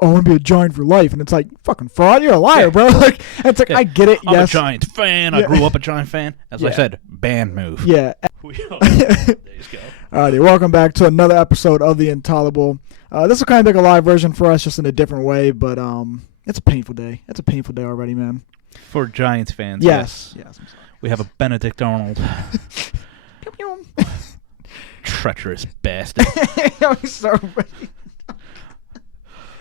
oh, I want to be a Giant for life. And it's like, fucking fraud, you're a liar, bro. Like, it's like, I get it, I'm yes. a Giants fan. I grew up a Giant fan. As I said, band move. Yeah. There you go. Alrighty, welcome back to another episode of The Intolerable. This will kind of be like a live version for us, just in a different way, but it's a painful day. It's a painful day already, man. For Giants fans, yes. I'm sorry. We have a Benedict Arnold. Treacherous bastard. I'm so funny.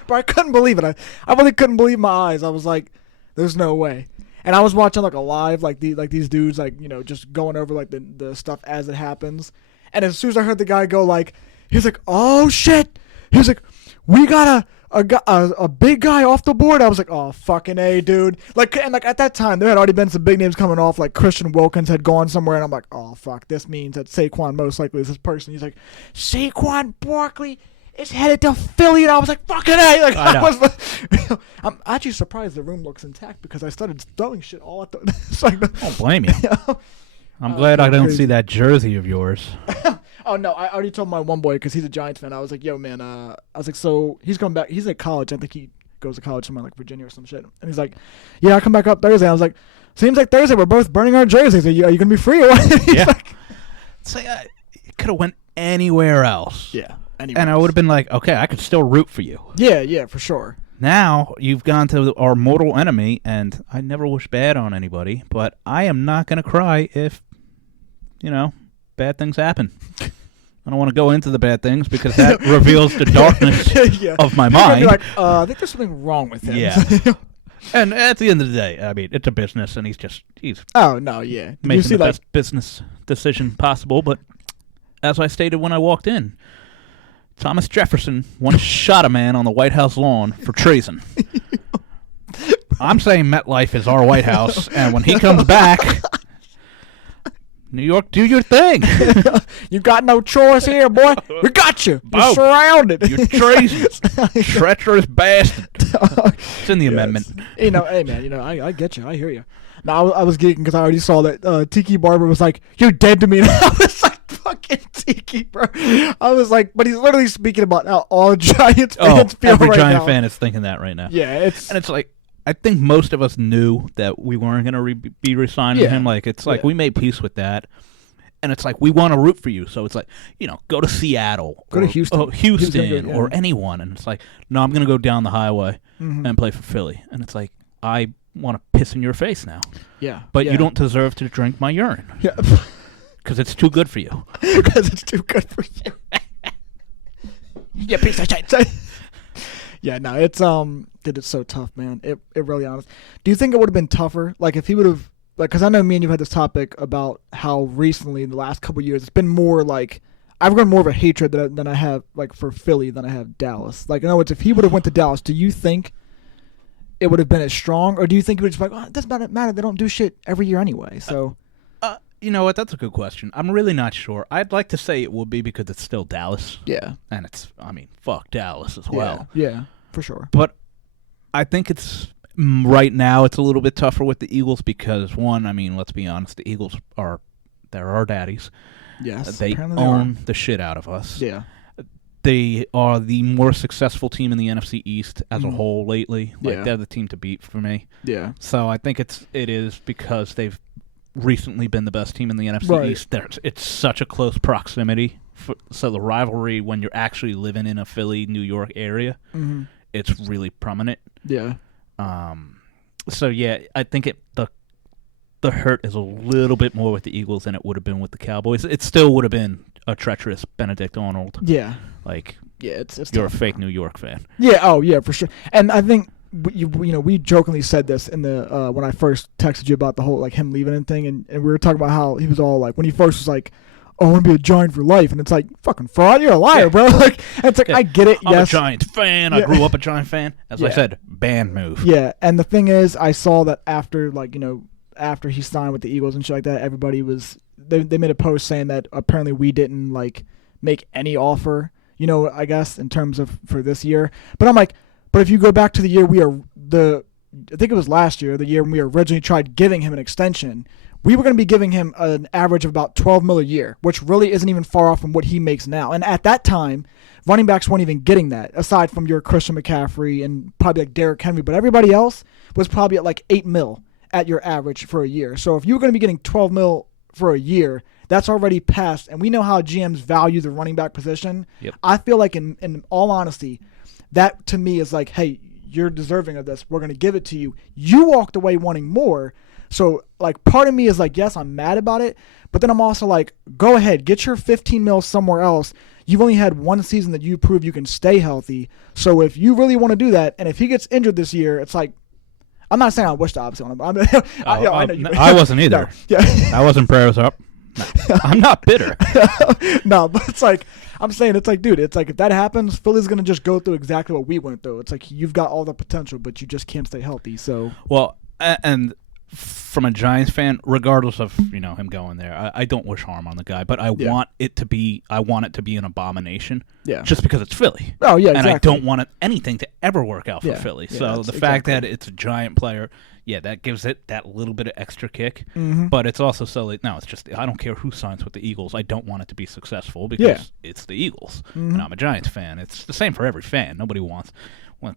But I couldn't believe it. I really couldn't believe my eyes. I was like, there's no way. And I was watching like a live, like these dudes, like, you know, just going over like the stuff as it happens. And as soon as I heard the guy go, like, he was like, oh shit. He was like, we got a big guy off the board. I was like, oh fucking A, dude. Like, and like at that time there had already been some big names coming off, like Christian Wilkins had gone somewhere, and I'm like, oh fuck, this means that Saquon most likely is this person. He's like, Saquon Barkley is headed to Philly, and I was like, fucking A. Like, I was like, I'm actually surprised the room looks intact because I started throwing shit all at the. It's like, I don't blame you. I'm glad I don't see that jersey of yours. Oh, no, I already told my one boy, because he's a Giants fan. I was like, yo, man, I was like, so he's coming back. He's at college. I think he goes to college somewhere like Virginia or some shit. And he's like, yeah, I'll come back up Thursday. I was like, seems like Thursday we're both burning our jerseys. Are you going to be free or what? Yeah. Like, it's like, it could have went anywhere else. Yeah. And I would have been like, okay, I could still root for you. Yeah, for sure. Now you've gone to our mortal enemy, and I never wish bad on anybody, but I am not going to cry if, you know, bad things happen. I don't want to go into the bad things because that reveals the darkness of my mind. You're like, I think there's something wrong with him. Yeah. And at the end of the day, I mean, it's a business, and he's oh, no, yeah. making the best business decision possible. But as I stated when I walked in, Thomas Jefferson once shot a man on the White House lawn for treason. I'm saying MetLife is our White House, and when he comes back, New York, do your thing. You got no choice here, boy. We got you. You're surrounded. You're treacherous bastard. It's in the amendment. You know, hey, man, you know, I get you. I hear you. Now, I was geeking because I already saw that Tiki Barber was like, you're dead to me. And I was like, fucking Tiki, bro. I was like, but he's literally speaking about how all Giants fans feel every right Giant now. fan is thinking that right now. Yeah, it's like, I think most of us knew that we weren't going to be re-signing him. Like, it's like we made peace with that. And it's like, we want to root for you. So it's like, you know, go to Seattle. Go to Houston. Or anyone. And it's like, no, I'm going to go down the highway and play for Philly. And it's like, I want to piss in your face now. Yeah. But you don't deserve to drink my urine. Yeah. Because it's too good for you. Because it's too good for you. Yeah, piece of shit. Yeah, no, it's so tough, man. It really honest. Do you think it would have been tougher, like if he would have, like, because I know me and you had this topic about how recently in the last couple of years it's been more like I've grown more of a hatred than I have like for Philly than I have Dallas. Like, in other words, if he would have went to Dallas, do you think it would have been as strong, or do you think it would just be like, oh, it doesn't matter, they don't do shit every year anyway? So, you know what? That's a good question. I'm really not sure. I'd like to say it would be because it's still Dallas. Yeah, and fuck Dallas as well. Yeah, for sure. But I think it's right now it's a little bit tougher with the Eagles because, one, I mean, let's be honest, the Eagles they're our daddies. Yes, they own the shit out of us. Yeah. They are the more successful team in the NFC East as a whole lately. Like, they're the team to beat for me. Yeah. So I think it is because they've recently been the best team in the NFC East. It's such a close proximity. So the rivalry, when you're actually living in a Philly, New York area, it's really prominent. Yeah. So yeah, I think the hurt is a little bit more with the Eagles than it would have been with the Cowboys. It still would have been a treacherous Benedict Arnold. Yeah. Like, yeah, it's you're a fake New York fan. Yeah. Oh yeah, for sure. And I think you know, we jokingly said this in the when I first texted you about the whole like him leaving and thing, and we were talking about how he was all like when he first was like, oh, I want to be a Giant for life, and it's like, fucking fraud, you're a liar, bro. Like, it's like, I get it. I'm yes, a Giants fan. I grew up a Giant fan. As I said, band move. Yeah, and the thing is, I saw that after, like, you know, after he signed with the Eagles and shit like that, everybody was they made a post saying that apparently we didn't like make any offer, you know, I guess in terms of for this year. But I'm like, but if you go back to the year I think it was last year, the year when we originally tried giving him an extension, we were going to be giving him an average of about $12 million a year, which really isn't even far off from what he makes now. And at that time, running backs weren't even getting that, aside from your Christian McCaffrey and probably like Derrick Henry. But everybody else was probably at like $8 million at your average for a year. So if you were going to be getting $12 million for a year, that's already passed. And we know how GMs value the running back position. Yep. I feel like in all honesty, that to me is like, hey, you're deserving of this. We're going to give it to you. You walked away wanting more. So, like, part of me is like, yes, I'm mad about it. But then I'm also like, go ahead, get your $15 million somewhere else. You've only had one season that you prove you can stay healthy. So if you really want to do that, and if he gets injured this year, it's like, I'm not saying I wish the opposite on him. I wasn't either. No, yeah. I wasn't prayers up. No, I'm not bitter. No, but it's like, I'm saying, it's like, dude, it's like if that happens, Philly's going to just go through exactly what we went through. It's like you've got all the potential, but you just can't stay healthy. So, well, and from a Giants fan, regardless of him going there, I don't wish harm on the guy, but I want it to be an abomination. Yeah. Just because it's Philly. Oh yeah, exactly. And I don't want anything to ever work out for Philly. Yeah, so the fact that it's a Giant player, that gives it that little bit of extra kick. Mm-hmm. But it's also it's just I don't care who signs with the Eagles. I don't want it to be successful because it's the Eagles, and I'm a Giants fan. It's the same for every fan. Nobody wants when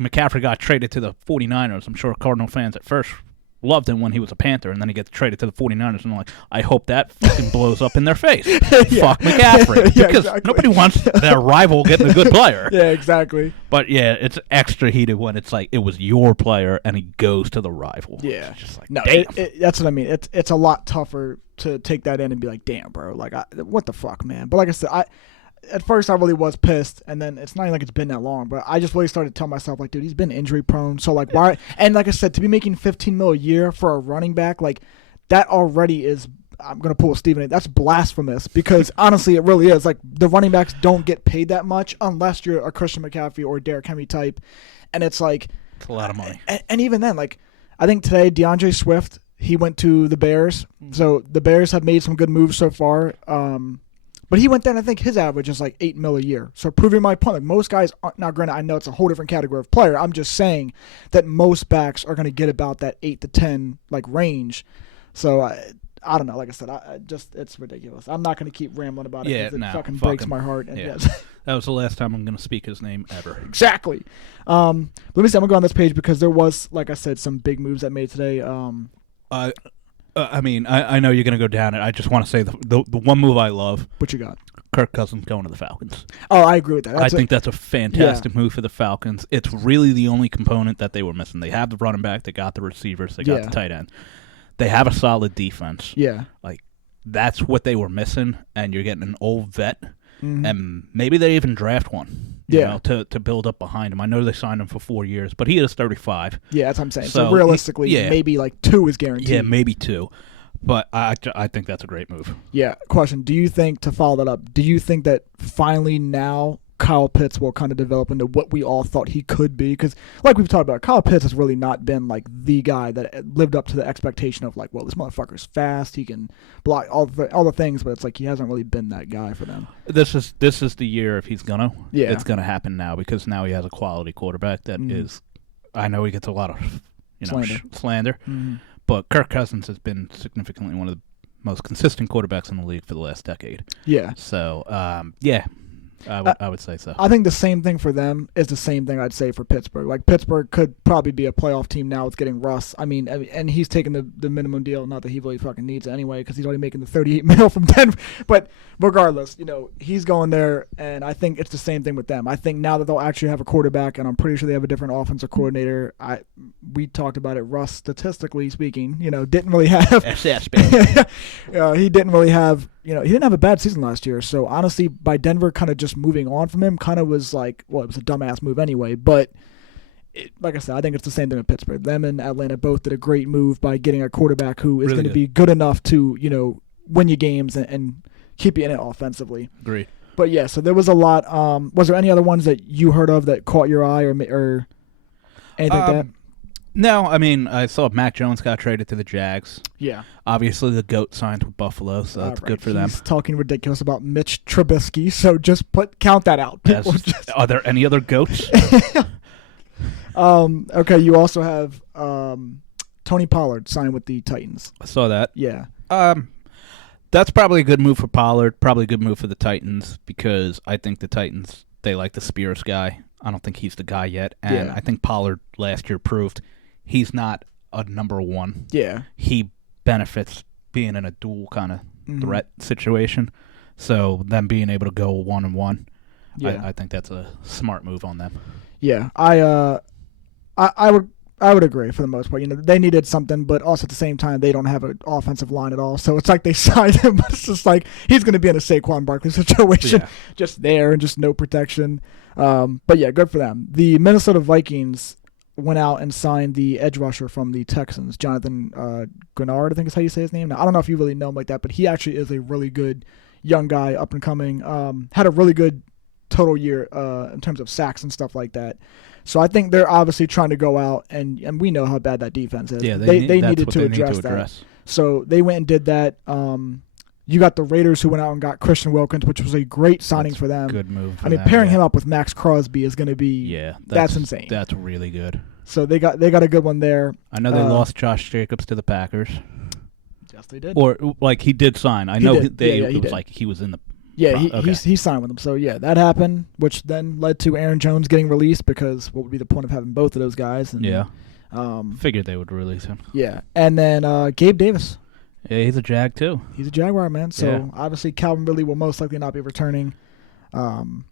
McCaffrey got traded to the 49ers. I'm sure Cardinal fans at first loved him when he was a Panther, and then he gets traded to the 49ers, and I'm like, I hope that fucking blows up in their face. Fuck McCaffrey. Because nobody wants their rival getting a good player. Yeah, exactly. But it's extra heated when it's like it was your player and he goes to the rival. Yeah. It's just like, no, damn. That's what I mean. It's a lot tougher to take that in and be like, damn, bro. Like, what the fuck, man? But like I said, at first I really was pissed, and then it's not even like it's been that long, but I just really started to tell myself, like, dude, he's been injury prone, so like why? And like I said, to be making $15 million a year for a running back, like that already is, I'm gonna pull a Stephen A. That's blasphemous, because honestly it really is. Like, the running backs don't get paid that much unless you're a Christian McCaffrey or Derrick Henry type, and it's like it's a lot of money. And even then, like, I think today DeAndre Swift, he went to the Bears, so the Bears have made some good moves so far. But he went there, and I think his average is like $8 million a year. So proving my point, like most guys aren't. Now, granted, I know it's a whole different category of player. I'm just saying that most backs are going to get about that 8 to 10 like range. So I don't know. Like I said, it's ridiculous. I'm not going to keep rambling about it. Yeah, it fucking breaks my heart. And That was the last time I'm going to speak his name ever. Exactly. Let me see. I'm going to go on this page because there was, like I said, some big moves that made today. I mean, I know you're going to go down it. I just want to say the one move I love. What you got? Kirk Cousins going to the Falcons. Oh, I agree with that. I think that's a fantastic move for the Falcons. It's really the only component that they were missing. They have the running back. They got the receivers. They got the tight end. They have a solid defense. Yeah. Like, that's what they were missing, and you're getting an old vet. And maybe they even draft one, you know, to build up behind him. I know they signed him for 4 years, but he is 35. Yeah, that's what I'm saying. So realistically, maybe like 2 is guaranteed. Yeah, maybe 2. But I think that's a great move. Yeah. Question, do you think, to follow that up, do you think that finally now Kyle Pitts will kind of develop into what we all thought he could be? Because like we've talked about, Kyle Pitts has really not been like the guy that lived up to the expectation of like, well, this motherfucker's fast, he can block all the things, but it's like he hasn't really been that guy for them. This is the year if he's gonna. Yeah. It's gonna happen now, because now he has a quality quarterback that is. I know he gets a lot of slander. But Kirk Cousins has been significantly one of the most consistent quarterbacks in the league for the last decade. Yeah. So I would say so. I think the same thing for them is the same thing I'd say for Pittsburgh. Like, Pittsburgh could probably be a playoff team now with getting Russ. I mean, and he's taking the minimum deal. Not that he really fucking needs it anyway, because he's already making the $38 million from Denver. But regardless, he's going there, and I think it's the same thing with them. I think now that they'll actually have a quarterback, and I'm pretty sure they have a different offensive coordinator. We talked about it. Russ, statistically speaking, didn't really have. He didn't really have. He didn't have a bad season last year. So honestly, by Denver kind of just moving on from him, kind of was like, well, it was a dumbass move anyway. But like I said, I think it's the same thing with Pittsburgh. Them and Atlanta both did a great move by getting a quarterback who is going to be good enough to win you games and keep you in it offensively. Agreed. But yeah, so there was a lot. Was there any other ones that you heard of that caught your eye or anything like that? No, I mean, I saw Mac Jones got traded to the Jags. Yeah. Obviously, the GOAT signed with Buffalo, so that's good for them. He's talking ridiculous about Mitch Trubisky, so just count that out. Are there any other GOATs? Okay, you also have Tony Pollard signed with the Titans. I saw that. Yeah. That's probably a good move for Pollard. Probably a good move for the Titans because I think the Titans, they like the Spears guy. I don't think he's the guy yet. And I think Pollard last year proved he's not a number one. Yeah. He benefits being in a dual kind of threat situation. So them being able to go 1-1, I think that's a smart move on them. Yeah. I would agree for the most part. They needed something, but also at the same time, they don't have an offensive line at all. So it's like they signed him, but it's just like he's going to be in a Saquon Barkley situation, just there and just no protection. But yeah, good for them. The Minnesota Vikings went out and signed the edge rusher from the Texans, Jonathan Grenard, I think is how you say his name. Now, I don't know if you really know him like that, but he actually is a really good young guy, up and coming. Had a really good total year in terms of sacks and stuff like that. So I think they're obviously trying to go out, and we know how bad that defense is. Yeah, they needed to address that. So they went and did that. You got the Raiders who went out and got Christian Wilkins, which was a great signing for them. Good move. I mean, pairing him up with Max Crosby is going to be that's insane. That's really good. So they got a good one there. I know they lost Josh Jacobs to the Packers. Yes, they did. Or like he did sign. I know it was like he was in the. Yeah, he signed with them. So, yeah, that happened, which then led to Aaron Jones getting released because what would be the point of having both of those guys? And, figured they would release him. Yeah, and then Gabe Davis. Yeah, he's a Jag, too. He's a Jaguar, man. So, obviously, Calvin Ridley will most likely not be returning. And,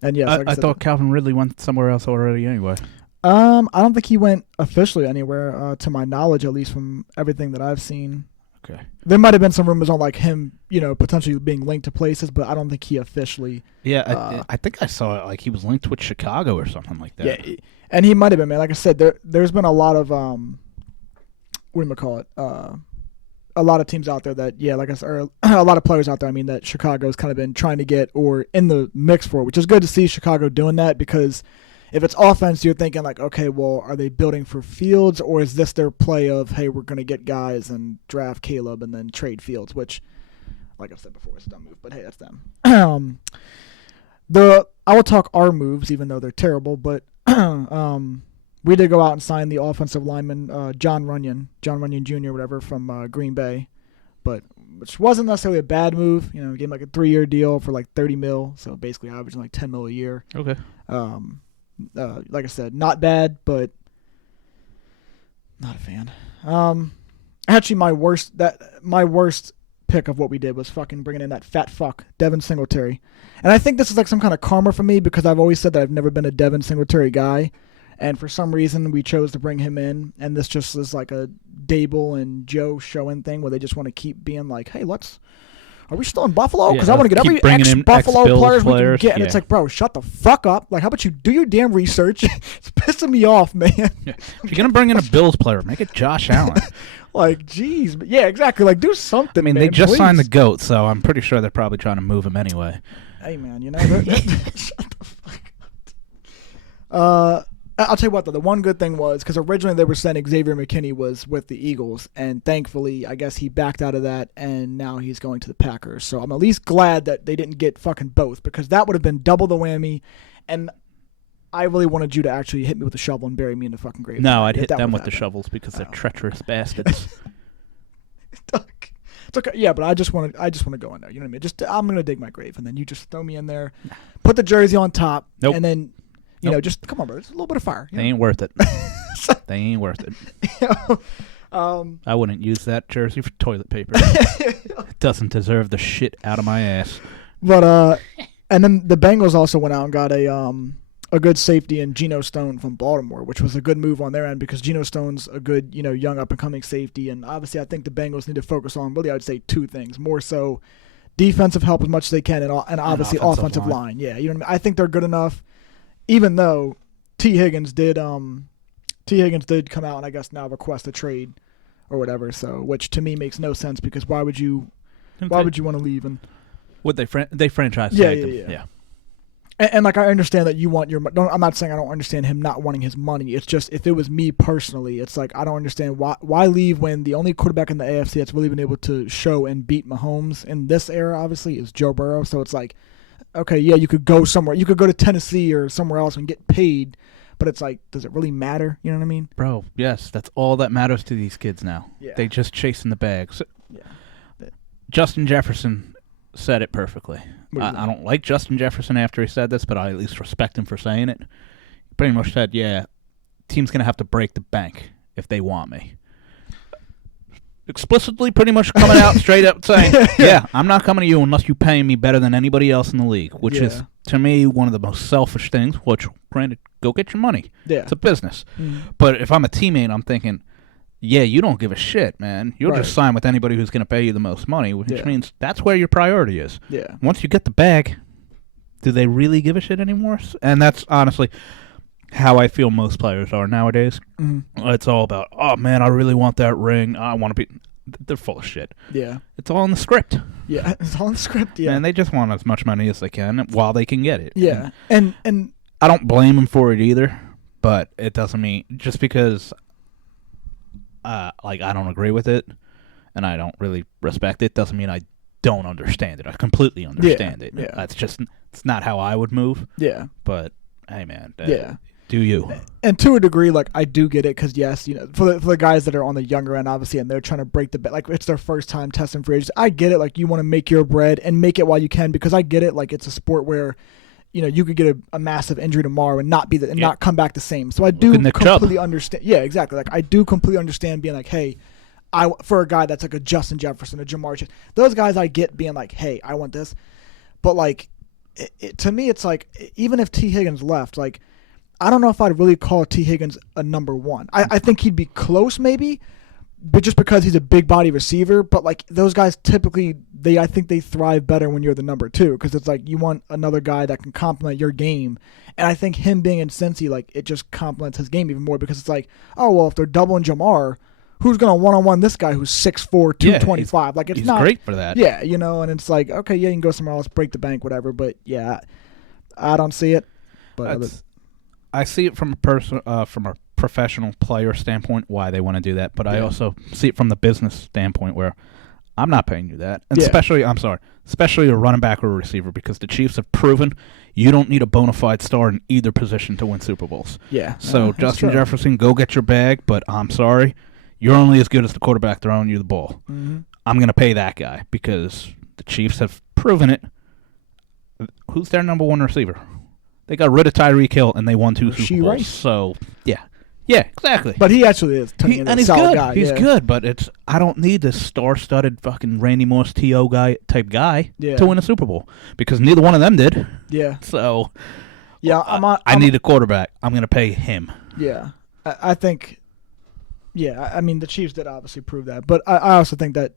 yes, like I thought Calvin Ridley went somewhere else already anyway. I don't think he went officially anywhere, to my knowledge, at least from everything that I've seen. Okay. There might have been some rumors on like him, potentially being linked to places, but I don't think he officially. Yeah, I think I saw it like he was linked with Chicago or something like that. Yeah, and he might have been, man. Like I said, there's been a lot of what do you call it? A lot of teams out there that, like I said, or a lot of players out there. I mean, that Chicago's kind of been trying to get or in the mix for, which is good to see Chicago doing that because. If it's offense, you're thinking like, okay, well, are they building for Fields or is this their play of, hey, we're going to get guys and draft Caleb and then trade Fields, which, like I've said before, it's a dumb move, but hey, that's them. I will talk our moves, even though they're terrible, but we did go out and sign the offensive lineman, John Runyon Jr., whatever, from Green Bay, but which wasn't necessarily a bad move. Gave him like a 3-year deal for like $30 million, so basically averaging like $10 million a year. Okay. Like I said, not bad, but not a fan. Actually, my worst pick of what we did was fucking bringing in that fat fuck, Devin Singletary. And I think this is like some kind of karma for me because I've always said that I've never been a Devin Singletary guy. And for some reason, we chose to bring him in. And this just is like a Dable and Joe showing thing where they just want to keep being like, hey, are we still in Buffalo? Because I want to get every ex-Buffalo players we can get. And it's like, bro, shut the fuck up. Like, how about you do your damn research? It's pissing me off, man. Yeah. If you're going to bring in a Bills player, make it Josh Allen. Like, jeez. Yeah, exactly. Like, do something, I mean, they just signed the GOAT, so I'm pretty sure they're probably trying to move him anyway. Hey, man, shut the fuck up. I'll tell you what, though. The one good thing was, because originally they were saying Xavier McKinney was with the Eagles, and thankfully, I guess he backed out of that, and now he's going to the Packers. So I'm at least glad that they didn't get fucking both, because that would have been double the whammy, and I really wanted you to actually hit me with a shovel and bury me in the fucking grave. No, I'd hit them with the shovels, because they're treacherous bastards. It's okay. Yeah, but I just want to go in there. You know what I mean? I'm going to dig my grave, and then you just throw me in there, put the jersey on top, and then... just come on, bro. It's a little bit of fire. They ain't worth it. They ain't worth it. I wouldn't use that jersey for toilet paper. It doesn't deserve the shit out of my ass. But and then the Bengals also went out and got a good safety in Geno Stone from Baltimore, which was a good move on their end because Geno Stone's a good young up and coming safety, and obviously I think the Bengals need to focus on really I would say two things more so defensive help as much as they can and obviously offensive line. Yeah, you know what I mean. I think they're good enough. Even though T. Higgins did come out and I guess now request a trade or whatever, so which to me makes no sense because why would you want to leave and would they franchise tag him? Yeah. And like I understand that you want I'm not saying I don't understand him not wanting his money. It's just if it was me personally, it's like I don't understand why leave when the only quarterback in the AFC that's really been able to show and beat Mahomes in this era obviously is Joe Burrow. So it's like okay, yeah, you could go somewhere. You could go to Tennessee or somewhere else and get paid, But it's like, does it really matter? You know what I mean? Bro, yes, that's all that matters to these kids now. Yeah. They just chasing the bag. So, Yeah. Justin Jefferson said it perfectly. I don't like Justin Jefferson after he said this, but I at least respect him for saying it. He pretty much said, yeah, team's going to have to break the bank if they want me. Explicitly pretty much coming out straight up saying, yeah, I'm not coming to you unless you pay me better than anybody else in the league, which is, to me, one of the most selfish things, which, granted, go get your money. Yeah. It's a business. Mm-hmm. But if I'm a teammate, I'm thinking, yeah, you don't give a shit, man. You'll just sign with anybody who's going to pay you the most money, which means that's where your priority is. Yeah. Once you get the bag, do they really give a shit anymore? And that's honestly how I feel most players are nowadays. Mm-hmm. It's all about, oh, man, I really want that ring. I want to be... They're full of shit. Yeah. It's all in the script. Yeah, it's all in the script, yeah. And they just want as much money as they can while they can get it. Yeah. And And I don't blame them for it either, but it doesn't mean... Just because, I don't agree with it and I don't really respect it doesn't mean I don't understand it. I completely understand it. Yeah. That's just... It's not how I would move. Yeah. But, hey, man. Yeah. Do you? And to a degree, like, I do get it because, yes, you know, for the guys that are on the younger end, obviously, and they're trying to break the like, it's their first time testing free agents. I get it. Like, you want to make your bread and make it while you can because I get it. Like, it's a sport where, you know, you could get a massive injury tomorrow and not be not come back the same. So I do completely understand. Yeah, exactly. Like, I do completely understand being like, hey, for a guy that's like a Justin Jefferson, a Jamar Chase, those guys I get being like, hey, I want this. But, like, to me, it's like, even if T. Higgins left, like, I don't know if I'd really call T. Higgins a number one. I think he'd be close maybe, but just because he's a big body receiver. But like those guys typically, I think they thrive better when you're the number two because it's like you want another guy that can complement your game. And I think him being in Cincy, like it just complements his game even more because it's like, oh well, if they're doubling Jamar, who's gonna one-on-one this guy who's 6'4", 225? Like it's he's not great for that. Yeah, you know, and it's like okay, yeah, you can go somewhere else, break the bank, whatever. But yeah, I don't see it. But I see it from a professional player standpoint why they want to do that, but I also see it from the business standpoint where I'm not paying you that, and especially a running back or a receiver because the Chiefs have proven you don't need a bona fide star in either position to win Super Bowls. Yeah. So Justin Jefferson, go get your bag, but I'm sorry, you're only as good as the quarterback throwing you the ball. Mm-hmm. I'm going to pay that guy because the Chiefs have proven it. Who's their number one receiver? They got rid of Tyreek Hill, and they won 2 Super Bowls. So, yeah, exactly. But he actually is turning into a solid guy. He's good, but I don't need this star-studded fucking Randy Moss T.O. type guy to win a Super Bowl because neither one of them did. Yeah. So, yeah, I need a quarterback. I'm going to pay him. Yeah, I think. Yeah, I mean the Chiefs did obviously prove that, but I also think that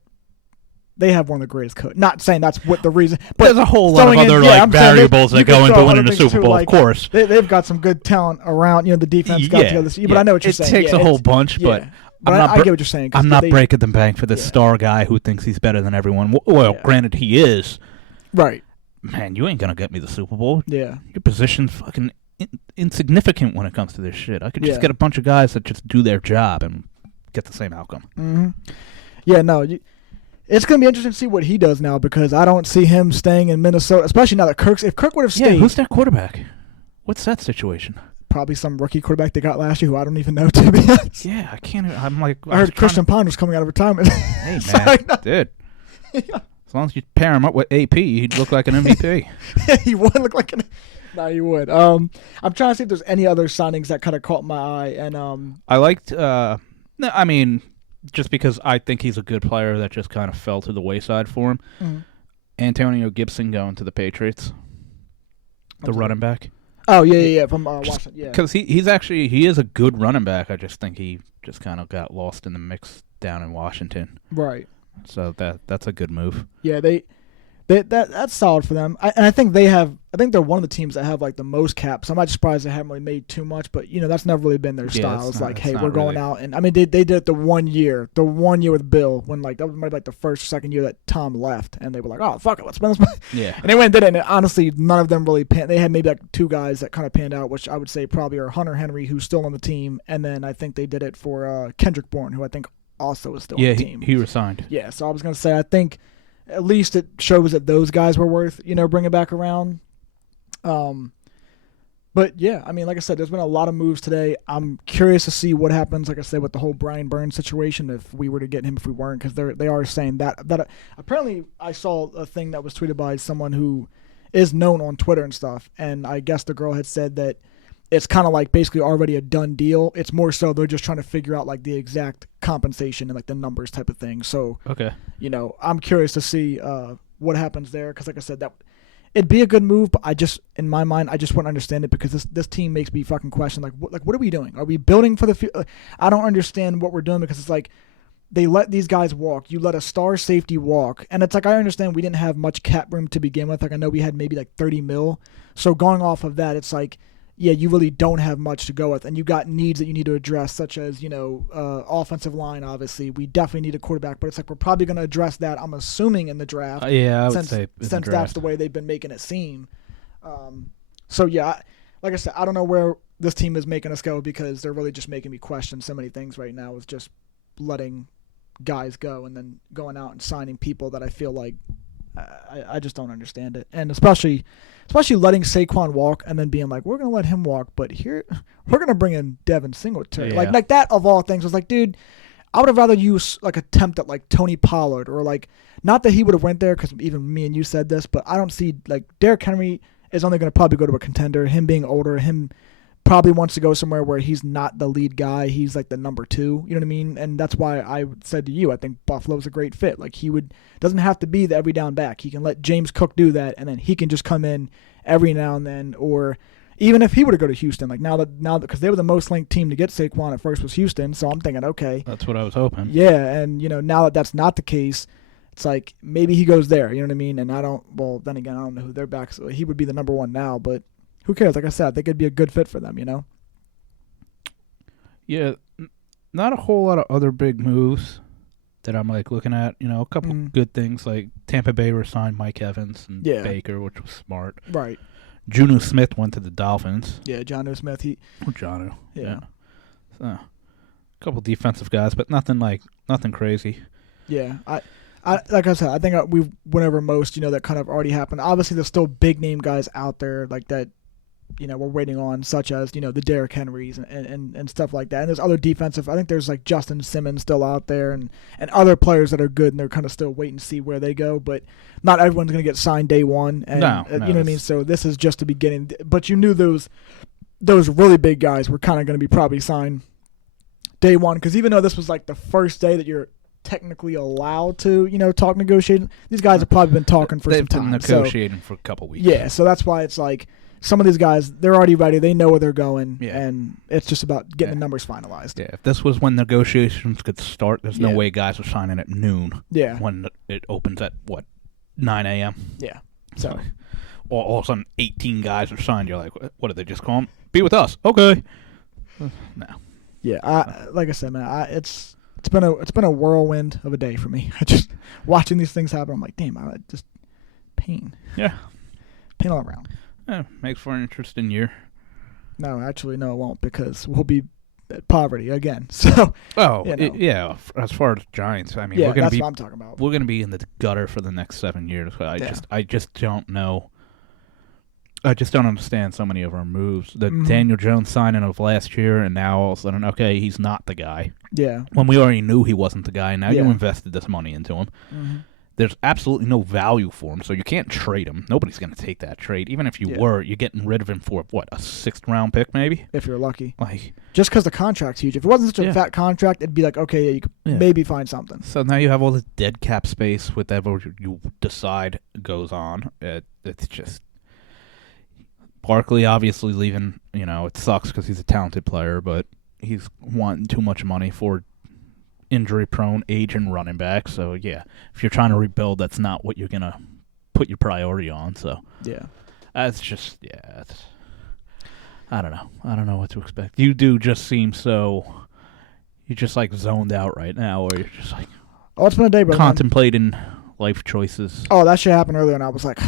they have one of the greatest coaches. Not saying that's what the reason, but there's a whole lot of other variables that go into winning a Super Bowl. Like, of course, they've got some good talent around. You know, the defense got together. But I know what you're saying. It takes a whole bunch, but I get what you're saying. I'm not breaking the bank for this star guy who thinks he's better than everyone. Well, granted, he is. Right. Man, you ain't gonna get me the Super Bowl. Yeah. Your position's fucking insignificant when it comes to this shit. I could just get a bunch of guys that just do their job and get the same outcome. Mm-hmm. Yeah. No. It's going to be interesting to see what he does now because I don't see him staying in Minnesota, especially now that if Kirk would have stayed. Yeah, who's that quarterback? What's that situation? Probably some rookie quarterback they got last year who I don't even know, to be honest. Yeah, I can't. I'm like. I heard Christian Pond was coming out of retirement. Hey, man. Dude. As long as you pair him up with AP, he'd look like an MVP. Yeah, he would look like an. No, he would. I'm trying to see if there's any other signings that kind of caught my eye. And I liked. I mean. Just because I think he's a good player that just kind of fell to the wayside for him. Mm-hmm. Antonio Gibson going to the Patriots, the running back. Oh, yeah, from Washington, yeah. Because he is a good running back. I just think he just kind of got lost in the mix down in Washington. Right. So that's a good move. Yeah, that's solid for them. I think they're one of the teams that have like the most cap. So I'm not surprised they haven't really made too much. But that's never really been their style. It's like, hey, we're going out, and I mean they did it the one year with Bill when like that was maybe like the first or second year that Tom left, and they were like, oh fuck it, let's spend this money. Yeah. And they went and did it. And honestly, none of them really panned. They had maybe like 2 guys that kind of panned out, which I would say probably are Hunter Henry, who's still on the team, and then I think they did it for Kendrick Bourne, who I think also is still on the team. He resigned. Yeah. So I was gonna say I think. At least it shows that those guys were worth, bringing back around. But yeah, I mean, like I said, there's been a lot of moves today. I'm curious to see what happens. Like I said, with the whole Brian Burns situation, if we were to get him, if we weren't, because they are saying that apparently I saw a thing that was tweeted by someone who is known on Twitter and stuff, and I guess the girl had said that it's kind of like basically already a done deal. It's more so they're just trying to figure out like the exact compensation and like the numbers type of thing. So Okay. I'm curious to see what happens there, because like I said, that it'd be a good move, but in my mind, I just wouldn't understand it, because this team makes me fucking question what are we doing? Are we building for the future? I don't understand what we're doing, because it's like they let these guys walk. You let a star safety walk, and it's like I understand we didn't have much cap room to begin with. Like I know we had maybe like 30 mil. So going off of that, it's like, yeah, you really don't have much to go with, and you got needs that you need to address, such as offensive line. Obviously, we definitely need a quarterback, but it's like we're probably going to address that. I'm assuming in the draft. Yeah, I would since, say since that's the way they've been making it seem. So yeah, like I said, I don't know where this team is making us go, because they're really just making me question so many things right now with just letting guys go and then going out and signing people that I feel like I just don't understand it. And especially letting Saquon walk and then being like, we're going to let him walk, but here we're going to bring in Devin Singletary. Yeah. Like that of all things was like, dude, I would have rather use like attempt at like Tony Pollard, or like, not that he would have went there, because even me and you said this, but I don't see like Derrick Henry is only going to probably go to a contender. Him being older, him probably wants to go somewhere where he's not the lead guy. He's like the number 2. You know what I mean? And that's why I said to you, I think Buffalo's a great fit. Like doesn't have to be the every down back. He can let James Cook do that, and then he can just come in every now and then. Or even if he were to go to Houston, like now that because they were the most linked team to get Saquon at first was Houston. So I'm thinking, okay, That's what I was hoping. yeah, and now that that's not the case, it's like maybe he goes there. You know what I mean? And then again, I don't know who their backs. So he would be the number 1 now, but who cares? Like I said, I think it'd be a good fit for them, Yeah, not a whole lot of other big moves that I'm like looking at. A couple good things, like Tampa Bay resigned Mike Evans and Baker, which was smart. Right. Juno Smith went to the Dolphins. Yeah, Jonnu Smith. Jono. Yeah. So, a couple defensive guys, but nothing crazy. Yeah. I like I said, I think we went over most, that kind of already happened. Obviously, there's still big name guys out there like that, we're waiting on, such as, the Derrick Henrys and stuff like that. And there's other defensive. I think there's like Justin Simmons still out there and other players that are good, and they're kind of still waiting to see where they go. But not everyone's going to get signed day one. And, no, you know what I mean? So this is just the beginning. But you knew those really big guys were kind of going to be probably signed day one, because even though this was like the first day that you're technically allowed to, talk negotiating, these guys have probably been talking for some time. They've been negotiating for a couple weeks. Yeah, so that's why it's like some of these guys, they're already ready. They know where they're going, and it's just about getting the numbers finalized. Yeah, if this was when negotiations could start, there's no way guys are signing at noon. Yeah. When it opens at, 9 a.m.? Yeah. So, all of a sudden, 18 guys are signed. You're like, what did they just call them? Be with us. Okay. No. Yeah, like I said, man, it's been a whirlwind of a day for me. I just watching these things happen. I'm like, damn, I just pain. Yeah. Pain all around. Yeah, makes for an interesting year. No, actually, no, it won't, because we'll be at poverty again. So. As far as Giants, I mean, we're gonna that's what I'm talking about. We're gonna be in the gutter for the next 7 years. I just don't know. I just don't understand so many of our moves. The Daniel Jones signing of last year, and now all of a sudden, okay, he's not the guy. Yeah. When we already knew he wasn't the guy, now you invested this money into him. Mm-hmm. There's absolutely no value for him, so you can't trade him. Nobody's going to take that trade. Even if you were, you're getting rid of him for, a 6th-round pick maybe? If you're lucky. Like, just because the contract's huge. If it wasn't such a fat contract, it'd be like, okay, you could maybe find something. So now you have all this dead cap space with whatever you decide goes on. It's just... Barkley obviously leaving, it sucks because he's a talented player, but he's wanting too much money for injury-prone, aging running back. So, yeah, if you're trying to rebuild, that's not what you're going to put your priority on. So, it's just, I don't know. I don't know what to expect. You do just seem so, you're just, like, zoned out right now, or you're just, like, it's been a day, bro. Contemplating life choices. Oh, that shit happened earlier, and I was like...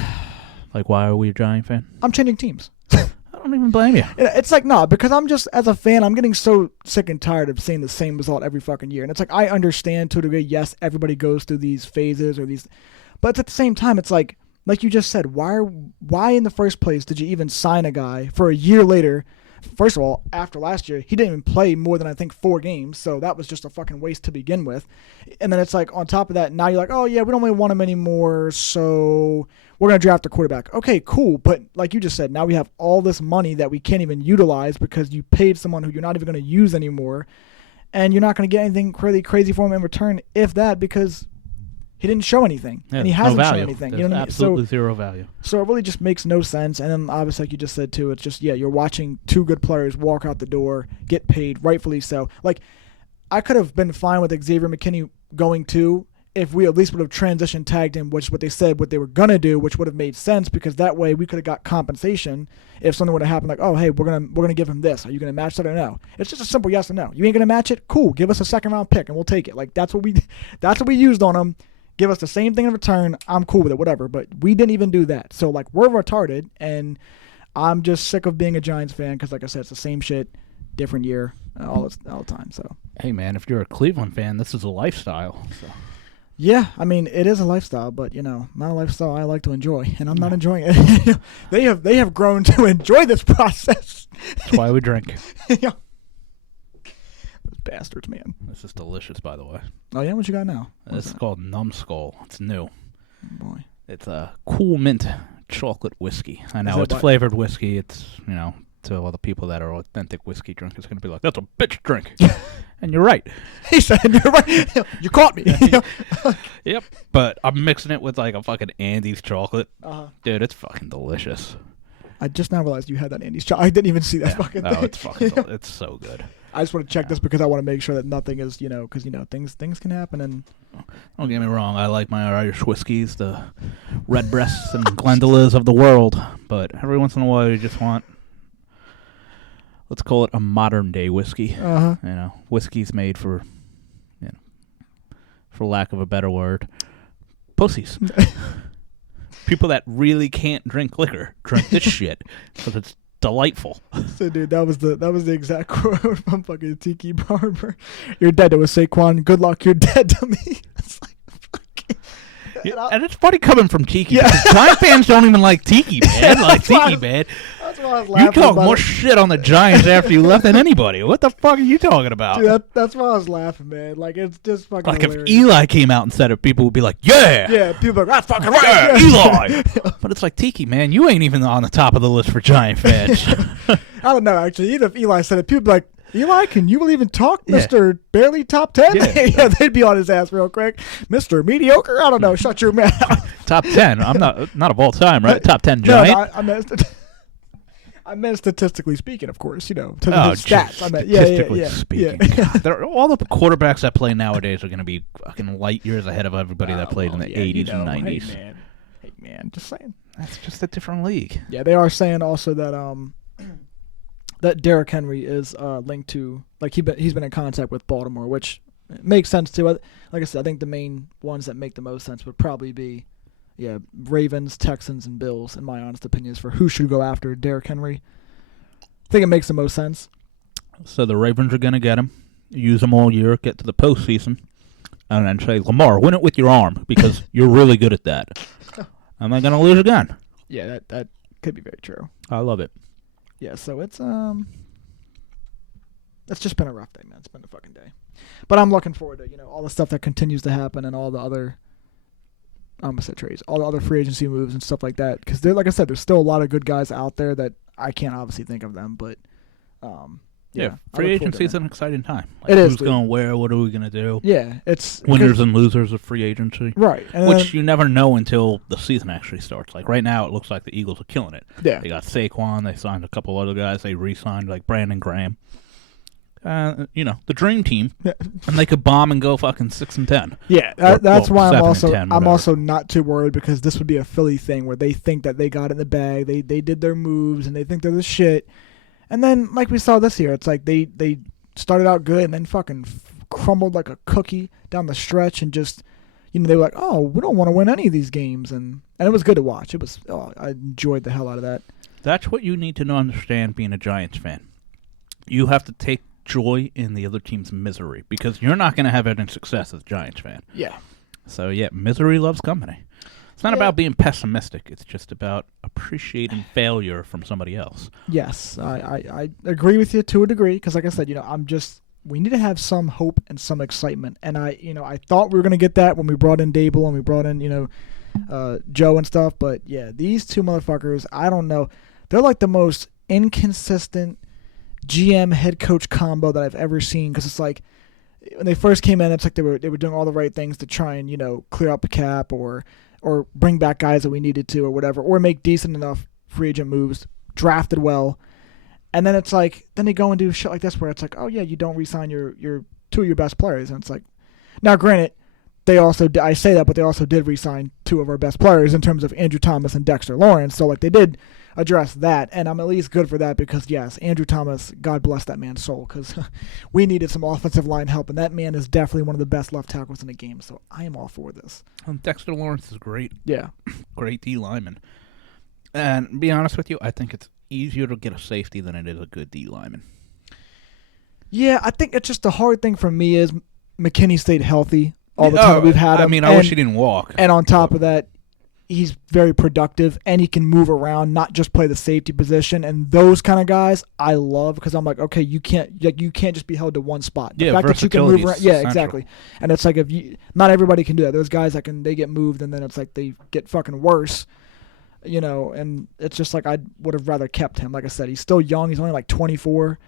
Like, why are we a Giant fan? I'm changing teams. I don't even blame you. It's like, no, because I'm just, as a fan, I'm getting so sick and tired of seeing the same result every fucking year. And it's like, I understand to a degree, yes, everybody goes through these phases or these, but at the same time, it's like, like you just said, why in the first place did you even sign a guy for a year later? First of all, after last year, he didn't even play more than I think 4 games, so that was just a fucking waste to begin with. And then it's like on top of that, now you're like, oh yeah, we don't really want him anymore, so we're gonna draft a quarterback. Okay, cool, but like you just said, now we have all this money that we can't even utilize because you paid someone who you're not even gonna use anymore, and you're not gonna get anything really crazy for him in return, if that, because he didn't show anything, and he hasn't shown anything. There's you know what absolutely I mean? zero value. So it really just makes no sense. And then obviously, like you just said too, it's just you're watching 2 good players walk out the door, get paid, rightfully so. Like I could have been fine with Xavier McKinney going too if we at least would have transition tagged him, which is what they said what they were gonna do, which would have made sense because that way we could have got compensation if something would have happened. Like, oh hey, we're gonna give him this. Are you gonna match that or no? It's just a simple yes or no. You ain't gonna match it? Cool. Give us a 2nd round pick and we'll take it. Like that's what we used on him. Give us the same thing in return. I'm cool with it, whatever. But we didn't even do that. So, like, we're retarded, and I'm just sick of being a Giants fan because, like I said, it's the same shit, different year, all the time. So, hey, man, if you're a Cleveland fan, this is a lifestyle. So. Yeah, I mean, it is a lifestyle, but, not a lifestyle I like to enjoy, and I'm not enjoying it. They have grown to enjoy this process. That's why we drink. Bastards, man. This is delicious, by the way. Oh, yeah? What you got now? This is called Numbskull. It's new. Oh, boy. It's a cool mint chocolate whiskey. I know, it's flavored whiskey. It's, to all the people that are authentic whiskey drinkers, going to be like, that's a bitch drink. And you're right. He said, you're right. You caught me. Yep. But I'm mixing it with, like, a fucking Andes chocolate. Uh-huh. Dude, it's fucking delicious. I just now realized you had that Andes chocolate. I didn't even see that fucking thing. It's fucking it's so good. I just want to check this because I want to make sure that nothing is, because, things can happen. And don't get me wrong. I like my Irish whiskeys, the Redbreasts and Glendolas of the world. But every once in a while, you just want, let's call it a modern-day whiskey. Uh-huh. Whiskey's made for, for lack of a better word, pussies. People that really can't drink liquor drink this shit because it's delightful. So, dude, that was the exact quote from fucking Tiki Barber. You're dead to a Saquon. Good luck. You're dead to me. It's like, fucking. Yeah, and it's funny coming from Tiki. Yeah. Giant fans don't even like Tiki, man. Tiki, man. That's why I was laughing. You talk more shit on the Giants after you left than anybody. What the fuck are you talking about? Dude, that's why I was laughing, man. Like, it's just fucking like hilarious. If Eli came out and said it, people would be like, yeah. Yeah, people are like, that's fucking right. Yeah, Eli. But it's like, Tiki, man, you ain't even on the top of the list for Giant fans. I don't know, actually. Even if Eli said it, people would be like, Eli, can you even talk, Mr. Barely top 10? Yeah, they'd be on his ass real quick. Mr. Mediocre? I don't know. Shut your mouth. Top 10. I'm not of all time, right? Top 10 Giant. No, I meant statistically speaking, of course. To his stats. I meant statistically speaking. All the quarterbacks that play nowadays are going to be fucking light years ahead of everybody that played in the 80s and 90s. Hey, man, just saying. That's just a different league. Yeah, they are saying also that that Derrick Henry is linked to, like, he's been in contact with Baltimore, which makes sense too. Like I said, I think the main ones that make the most sense would probably be, Ravens, Texans, and Bills, in my honest opinion, for who should go after Derrick Henry. I think it makes the most sense. So the Ravens are going to get him, use him all year, get to the postseason, and then say, Lamar, win it with your arm because you're really good at that. Am I going to lose again? Yeah, that could be very true. I love it. Yeah, so it's just been a rough day, man. It's been a fucking day. But I'm looking forward to, all the stuff that continues to happen and all the other trades, all the other free agency moves and stuff like that. Because, like I said, there's still a lot of good guys out there that I can't obviously think of them. But, free agency is an exciting time. Like, it is. Who's going where? What are we going to do? Yeah, it's... Winners and losers of free agency. Right. And which you never know until the season actually starts. Like, right now, it looks like the Eagles are killing it. Yeah. They got Saquon. They signed a couple other guys. They re-signed, like, Brandon Graham. The dream team. Yeah. And they could bomb and go fucking 6-10. Yeah, that's why I'm also not too worried, because this would be a Philly thing where they think that they got it in the bag. They did their moves, and they think they're the shit. And then, like we saw this year, it's like they started out good and then fucking crumbled like a cookie down the stretch, and just, they were like, oh, we don't want to win any of these games. And it was good to watch. I enjoyed the hell out of that. That's what you need to understand being a Giants fan. You have to take joy in the other team's misery, because you're not going to have any success as a Giants fan. Yeah. So, misery loves company. It's not about being pessimistic. It's just about appreciating failure from somebody else. Yes, I agree with you to a degree because, like I said, we need to have some hope and some excitement. And I thought we were going to get that when we brought in Dable and we brought in, Joe and stuff. But, yeah, these two motherfuckers, I don't know. They're like the most inconsistent GM head coach combo that I've ever seen because it's like when they first came in, it's like they were doing all the right things to try and, clear up the cap or bring back guys that we needed to or whatever, or make decent enough free agent moves, drafted well. And then it's like, then they go and do shit like this where it's like, oh, yeah, you don't re-sign your two of your best players. And it's like, now, granted, I say that, but they also did re-sign two of our best players in terms of Andrew Thomas and Dexter Lawrence. So, like, they did address that. And I'm at least good for that because, yes, Andrew Thomas, God bless that man's soul because we needed some offensive line help. And that man is definitely one of the best left tackles in the game. So I am all for this. Dexter Lawrence is great. Yeah. Great D lineman. And to be honest with you, I think it's easier to get a safety than it is a good D lineman. Yeah, I think it's just the hard thing for me is McKinney stayed healthy all the time we've had him. I mean, I wish he didn't walk. And on top of that, he's very productive and he can move around, not just play the safety position. And those kind of guys I love because I'm like, okay, you can't just be held to one spot. The fact that you can move around, yeah, exactly. And it's like not everybody can do that. There's guys that they get moved and then it's like they get fucking worse. And it's just like I would have rather kept him. Like I said, he's still young. He's only like 24,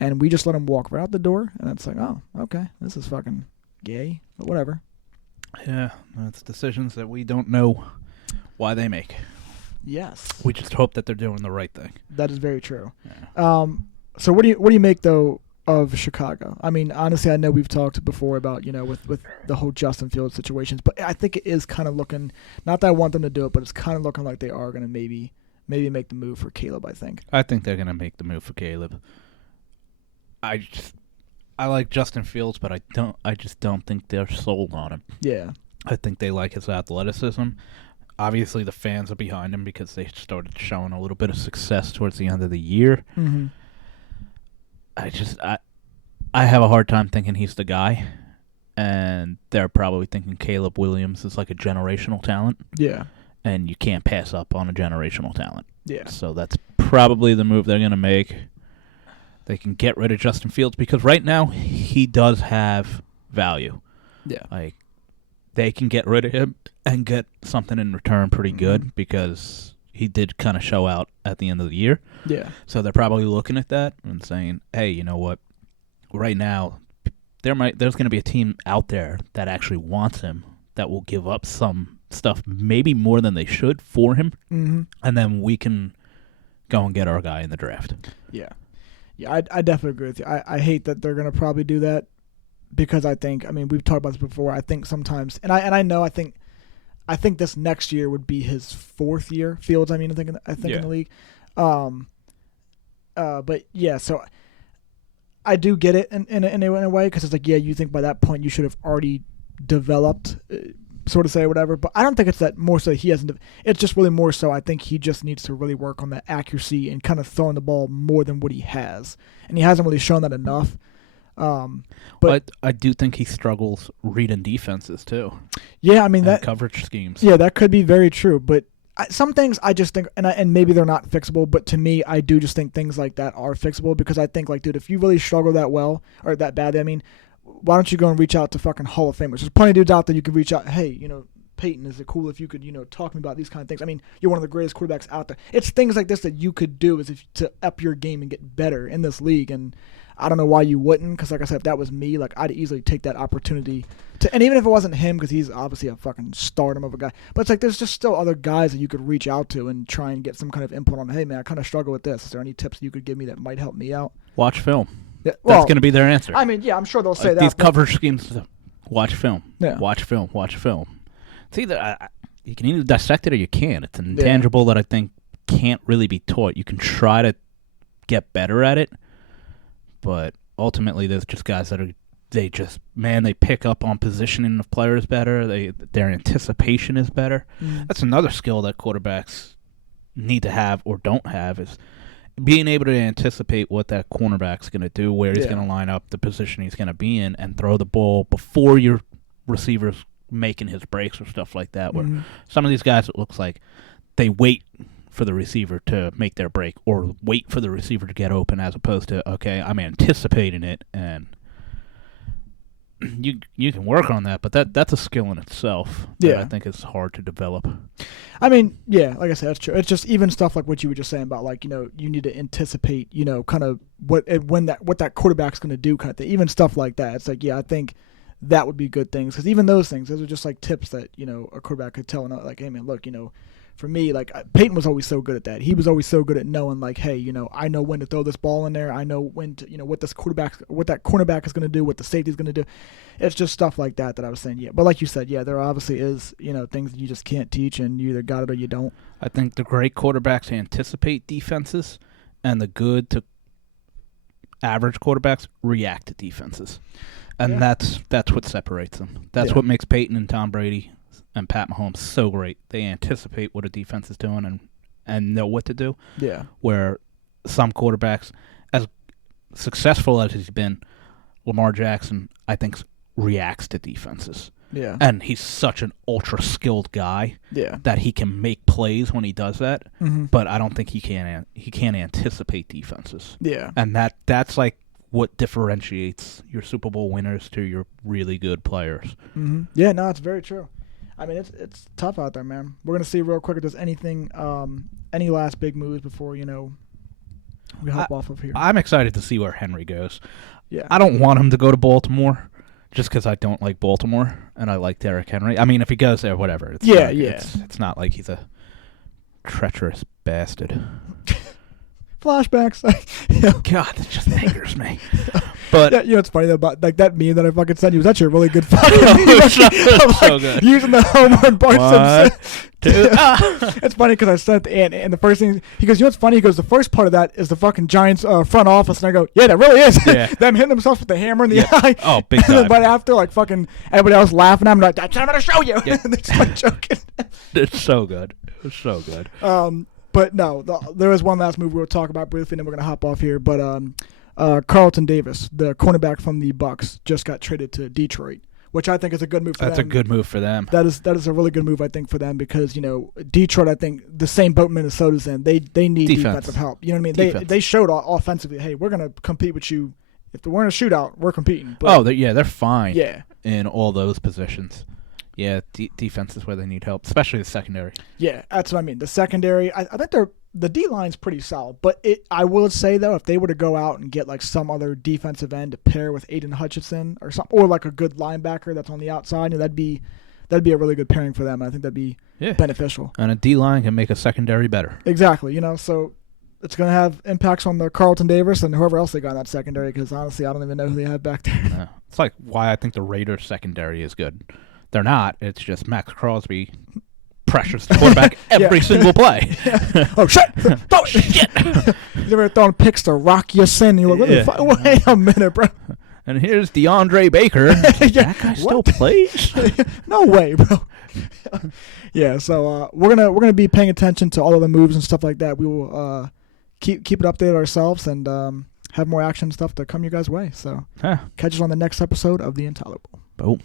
and we just let him walk right out the door. And it's like, oh, okay, this is fucking gay, but whatever. Yeah, that's decisions that we don't know why they make. Yes, we just hope that they're doing the right thing. That is very true. Yeah. So what do you make though of Chicago? I mean, honestly, I know we've talked before about with the whole Justin Fields situations, but I think it is kind of looking. Not that I want them to do it, but it's kind of looking like they are going to maybe make the move for Caleb. I think they're going to make the move for Caleb. I like Justin Fields, but I just don't think they're sold on him. Yeah, I think they like his athleticism. Obviously, the fans are behind him because they started showing a little bit of success towards the end of the year. Mm-hmm. I have a hard time thinking he's the guy, and they're probably thinking Caleb Williams is like a generational talent. Yeah. And you can't pass up on a generational talent. Yeah. So that's probably the move they're going to make. They can get rid of Justin Fields because right now he does have value. Yeah. Like, they can get rid of him and get something in return pretty good because he did kind of show out at the end of the year. Yeah. So they're probably looking at that and saying, hey, you know what? Right now, there's going to be a team out there that actually wants him that will give up some stuff, maybe more than they should for him, and then we can go and get our guy in the draft. Yeah. Yeah, I definitely agree with you. I hate that they're going to probably do that because I mean, we've talked about this before. I think sometimes, and I think this next year would be his fourth year, Fields, I think in the league. But yeah, so I do get it in a way because it's like, yeah, you think by that point you should have already developed, sort of say whatever. But I don't think it's that more so he hasn't. It's just really more so I think he just needs to really work on that accuracy and kind of throwing the ball more than what he has, and he hasn't really shown that enough. But I do think he struggles reading defenses too. Yeah, I mean that coverage schemes. Yeah, that could be very true. But some things I just think, and maybe they're not fixable. But to me, I do just think things like that are fixable because I think, like, dude, if you really struggle that well or that bad, I mean, why don't you go and reach out to fucking Hall of Famers? There's plenty of dudes out there you can reach out. Hey, Peyton, is it cool if you could, talk to me about these kind of things? I mean, you're one of the greatest quarterbacks out there. It's things like this that you could do to up your game and get better in this league. And I don't know why you wouldn't, because like I said, if that was me, like, I'd easily take that opportunity to, and even if it wasn't him, because he's obviously a fucking stardom of a guy, but it's like there's just still other guys that you could reach out to and try and get some kind of input on. Hey man, I kind of struggle with this. Is there any tips you could give me that might help me out? Watch film. Yeah, well, that's going to be their answer. I mean, yeah, I'm sure they'll say that. These coverage schemes, watch film. Yeah. Watch film. Watch film. It's either you can either dissect it or you can't. It's an intangible that I think can't really be taught. You can try to get better at it, but ultimately there's just guys that they pick up on positioning of players better. Their anticipation is better. That's another skill that quarterbacks need to have or don't have, is being able to anticipate what that cornerback's going to do, where he's going to line up, the position he's going to be in, and throw the ball before your receivers making his breaks or stuff like that. Where Mhm. some of these guys, it looks like they wait for the receiver to make their break or wait for the receiver to get open, as opposed to, okay, I'm anticipating it, and you can work on that, but that's a skill in itself that I think is hard to develop. I mean, yeah, like I said, that's true. It's just even stuff like what you were just saying about, like, you need to anticipate, kind of what that quarterback's going to do, kind of thing. Even stuff like that. It's like, yeah, I think that would be good things, because even those are just like tips that a quarterback could tell, like, hey man, look, for me, like, Peyton was always so good at that. He was always so good at knowing, like, hey, I know when to throw this ball in there. I know when to, what that cornerback is going to do, what the safety's going to do. It's just stuff like that I was saying, yeah. But like you said, yeah, there obviously is, things that you just can't teach, and you either got it or you don't. I think the great quarterbacks anticipate defenses, and the good to average quarterbacks react to defenses. And that's what separates them. That's what makes Peyton and Tom Brady and Pat Mahomes so great. They anticipate what a defense is doing and know what to do. Yeah. Where some quarterbacks, as successful as he's been, Lamar Jackson, I think, reacts to defenses. Yeah. And he's such an ultra-skilled guy that he can make plays when he does that. Mm-hmm. But I don't think he can anticipate defenses. Yeah. And that's like what differentiates your Super Bowl winners to your really good players. Mm-hmm. Yeah, no, it's very true. I mean, it's tough out there, man. We're going to see real quick if there's anything, any last big moves before, we hop off of here. I'm excited to see where Henry goes. Yeah. I don't want him to go to Baltimore just because I don't like Baltimore, and I like Derrick Henry. I mean, if he goes there, whatever. It's not like he's a treacherous bastard. Flashbacks. God, that just angers me. But it's funny though, about like that meme that I fucking sent you was actually a really good fucking so good. Using the Homer and Bart Simpson. Dude. It's funny because I sent and the first thing he goes, what's funny? He goes, the first part of that is the fucking Giants front office, and I go, yeah, that really is. Yeah. Them hitting themselves with the hammer in the eye. Oh, big time. And then right after, like fucking everybody else laughing, I'm like, that's what I'm gonna show you. Yeah. And they start joking. It's so good. It's so good. But no, there was one last move we'll talk about briefly, and then we're gonna hop off here. But Carlton Davis, the cornerback from the Bucs, just got traded to Detroit, which I think is a good move for them. That's a good move for them. That is a really good move, I think, for them, because Detroit, I think the same boat Minnesota's in. They need defensive help. You know what I mean? They showed offensively, hey, we're gonna compete with you. If we're in a shootout, we're competing. But, they're fine. Yeah. In all those positions. Yeah, defense is where they need help, especially the secondary. Yeah, that's what I mean. The secondary, I think the D-line's pretty solid. But I will say, though, if they were to go out and get like some other defensive end to pair with Aiden Hutchinson or something, or like a good linebacker that's on the outside, that'd be a really good pairing for them. I think that'd be beneficial. And a D-line can make a secondary better. Exactly. So it's going to have impacts on the Carlton Davis and whoever else they got in that secondary, because honestly, I don't even know who they have back there. Yeah. It's like why I think the Raiders secondary is good. They're not. It's just Max Crosby pressures the quarterback every single play. Oh, shit! Oh, shit! You ever throwing picks to rock your sin? You're like, wait a minute, bro. And here's DeAndre Baker. That guy still plays? No way, bro. Yeah, so we're gonna be paying attention to all of the moves and stuff like that. We will keep it updated ourselves and have more action stuff to come your guys' way. So catch us on the next episode of The Intolerable. Boom.